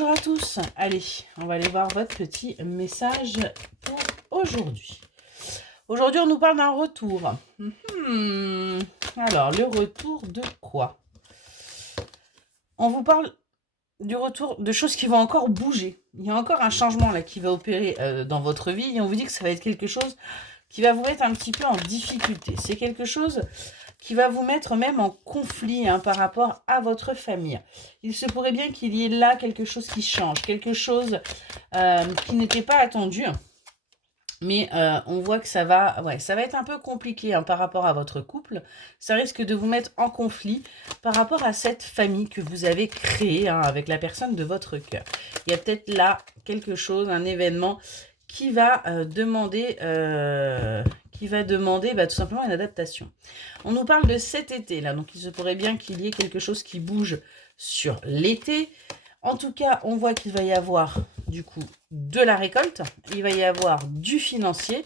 Bonjour à tous, allez, on va aller voir votre petit message pour aujourd'hui. Aujourd'hui, on nous parle d'un retour. Alors, le retour de quoi? On vous parle du retour de choses qui vont encore bouger. Il y a encore un changement là qui va opérer dans votre vie et on vous dit que ça va être quelque chose qui va vous mettre un petit peu en difficulté. C'est quelque chose qui va vous mettre même en conflit par rapport à votre famille. Il se pourrait bien qu'il y ait là quelque chose qui change, quelque chose qui n'était pas attendu. Mais on voit que ça va être un peu compliqué par rapport à votre couple. Ça risque de vous mettre en conflit par rapport à cette famille que vous avez créée avec la personne de votre cœur. Il y a peut-être là quelque chose, un événement qui va demander tout simplement une adaptation. On nous parle de cet été là, donc il se pourrait bien qu'il y ait quelque chose qui bouge sur l'été. En tout cas, on voit qu'il va y avoir du coup de la récolte, il va y avoir du financier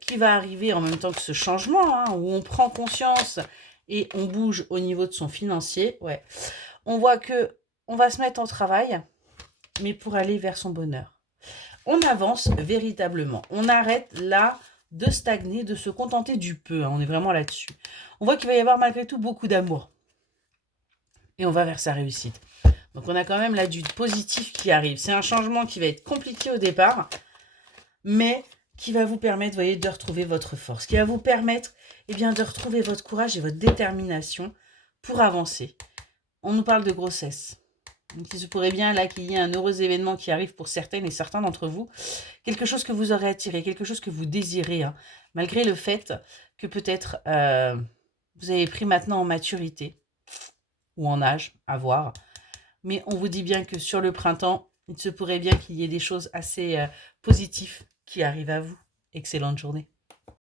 qui va arriver en même temps que ce changement, où on prend conscience et on bouge au niveau de son financier. Ouais. On voit que on va se mettre en travail, mais pour aller vers son bonheur. On avance véritablement. On arrête là de stagner, de se contenter du peu. On est vraiment là-dessus. On voit qu'il va y avoir malgré tout beaucoup d'amour. Et on va vers sa réussite. Donc on a quand même là du positif qui arrive. C'est un changement qui va être compliqué au départ, mais qui va vous permettre, vous voyez, de retrouver votre force, qui va vous permettre de retrouver votre courage et votre détermination pour avancer. On nous parle de grossesse. Donc il se pourrait bien là qu'il y ait un heureux événement qui arrive pour certaines et certains d'entre vous. Quelque chose que vous aurez attiré, quelque chose que vous désirez, malgré le fait que peut-être vous avez pris maintenant en maturité ou en âge, à voir. Mais on vous dit bien que sur le printemps, il se pourrait bien qu'il y ait des choses assez positives qui arrivent à vous. Excellente journée.